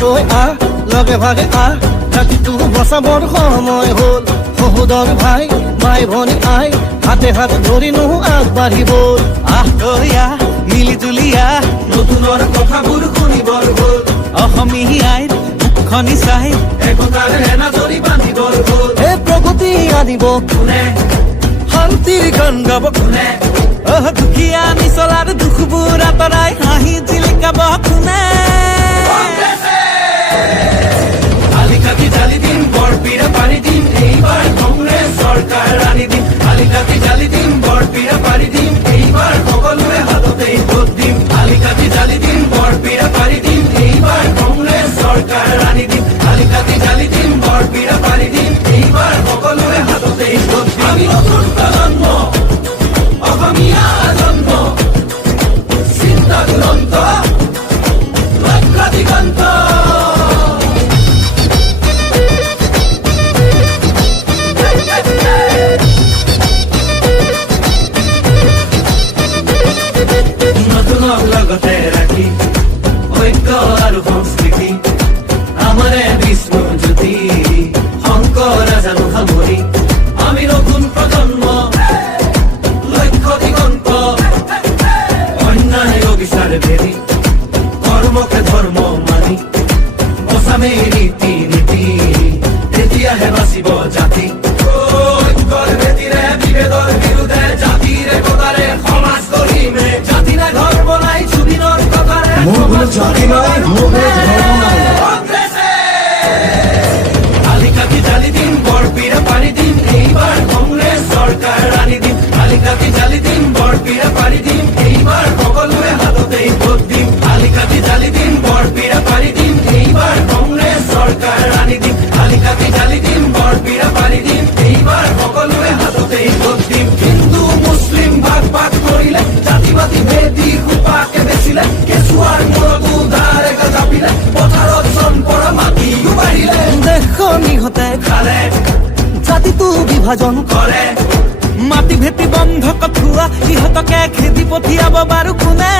তই লগে ভাগে জাতিটো বচাবৰ সময় হ'ল সহোদৰ ভাই মাই ভনী আই হাতে হাত ধৰি নো আগবাঢ়িব তই মিলি জুলি নতুনৰ কথাবোৰ শুনিবৰ হ'ল অসমীয়াই মুখনি চাই একতাৰ এনাজৰি বান্ধিবৰ হ'ল হে প্ৰগতি আনিব কোনে শান্তিৰ গান গাব কোনে দুখীয়া নিচলাৰ দুখবোৰ আঁতৰাই হাঁহি জিলিকাব কোনে আলিকাটি জালি দিম বৰপীৰা পাৰি দিম এইবাৰ কংগ্ৰেছ চৰকাৰ আনি দিম আলিকাটি জালি দিম বৰপীৰা পাৰি দিম এইবাৰ সকলোৱে হাততেই ভোট দিম আলিকাটি জালি দিম বৰপীৰা পাৰি দিম এইবাৰ কংগ্ৰেছ চৰকাৰ আনি দিম আলিকাটি জালি দিম বৰপীৰা পাৰি দিম এইবাৰ সকলোৱে হাততেই ভোট দিম আমি নতুন প্ৰজন্ম অসমীয়া জন্ম চিন্তা দুৰন্ত লক্ষ্য দিগন্ত নতুনক লগতে ৰাখি ঐক্য আৰু সংস্কৃতি আমাৰে বিষ্ণু জ্যোতি শংকৰ জানো সামৰি আমি নতুন প্ৰজন্ম লক্ষ্য দিগন্ত অন্যায় বিচাৰ ভেৰি কৰ্মকে ধৰ্ম মানি বচামে ৰীতি নীতি তেতিয়াহে বাচিব জাতি ঐক্যৰ ভেটিৰে বিভেদৰ বিৰুদ্ধে জাতিৰ একতাৰে সমাজ গঢ়িমে জাতি নাই ধৰ্ম নাই জুবিনৰ কথাৰে জাতি নাই ধৰ্ম নাই আলিকাটি জালি দিম বৰপীৰা পাৰি দিম এইবাৰ কংগ্ৰেছ চৰকাৰ আনি দিম আলিকাটি জালি দিম বৰপীৰা পাৰি দিম এইবাৰ সকলোৱে হাততেই ভোট দিম আলিকাটি জালি দিম বৰপীৰা পাৰি দিম এইবাৰ কংগ্ৰেছ চৰকাৰ আনি দিম আলিকাটি জালি দিম বৰপীৰা পাৰি দিম এইবাৰ সকলোৱে হাততেই ভোট দিম হিন্দু মুছলিম ভাগ ভাগ কৰিলে জাতি বাতি ভেদি সোপাকে বেচিলে কেঁচুৱাৰ মূৰতো ধাৰে জাপিলে পথাৰত চম্পৰ মাটিও বাঢ়িলে দেশৰ নিহতে খালে জাতিটো বিভাজন কৰে মাটি ভেটি বন্ধ কঠুৱা ইহঁতকে খেদি পঠিয়াব বাৰু কোনে